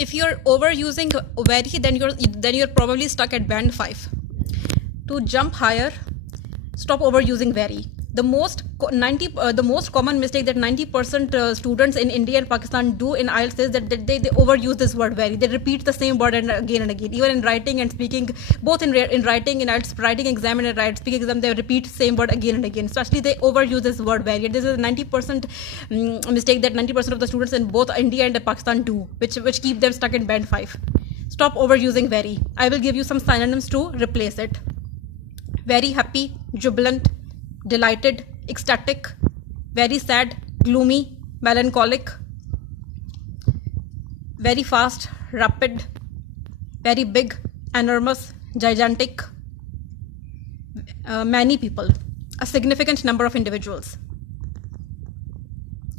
If you're overusing very, then you're probably stuck at band 5. To jump higher, stop overusing very. The most common mistake that 90% students in India and Pakistan do in IELTS is that they overuse this word very. They repeat the same word and again, even in writing and speaking. Both in writing, in IELTS writing exam and in speaking exam, they repeat same word again and again. Especially they overuse this word very. This is a 90% mistake that 90% of the students in both India and Pakistan do, which keep them stuck in band 5. Stop overusing very. I will give you some synonyms to replace it. Very happy, jubilant, delighted, ecstatic, very sad, gloomy, melancholic, very fast, rapid, very big, enormous, gigantic, many people, a significant number of individuals,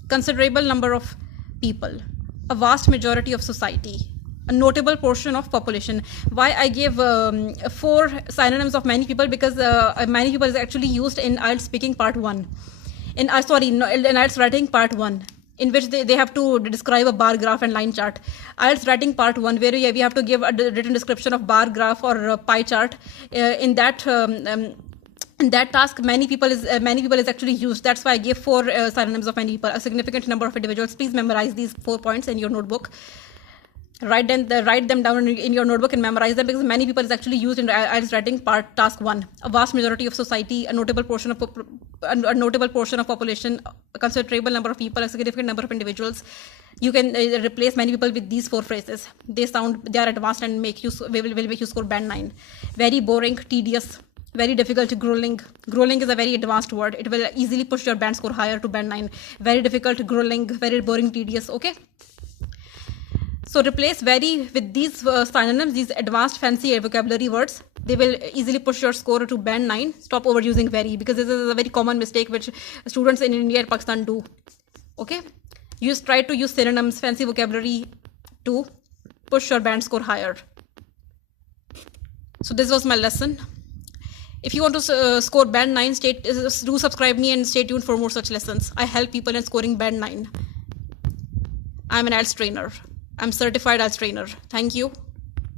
considerable number of people, a vast majority of society, a notable portion of population. Why I gave 4 synonyms of many people? Because many people is actually used in IELTS speaking part 1. In IELTS writing part 1, in which they have to describe a bar graph and line chart. IELTS writing part 1, where we have to give a written description of bar graph or pie chart. In that task, many people is actually used. That's why I gave 4 synonyms of many people, a significant number of individuals. Please memorize these 4 points in your notebook. Write them down in your notebook and memorize them, because many people is actually used in IELTS writing part task 1. A vast majority of society, a notable portion of population, a considerable number of people, a significant number of individuals. You can replace many people with these 4 phrases. They are advanced and will make you score band 9. Very boring, tedious, very difficult, grueling. Grueling is a very advanced word. It will easily push your band score higher to band 9. Very difficult, grueling, very boring, tedious. Okay. So replace very with these synonyms, these advanced fancy vocabulary words. They will easily push your score to band 9. Stop overusing very, because this is a very common mistake which students in India and Pakistan do. Okay? Try to use synonyms, fancy vocabulary to push your band score higher. So this was my lesson. If you want to score band 9, do subscribe me and stay tuned for more such lessons. I help people in scoring band 9. I'm an IELTS trainer. I'm certified IELTS trainer. Thank you.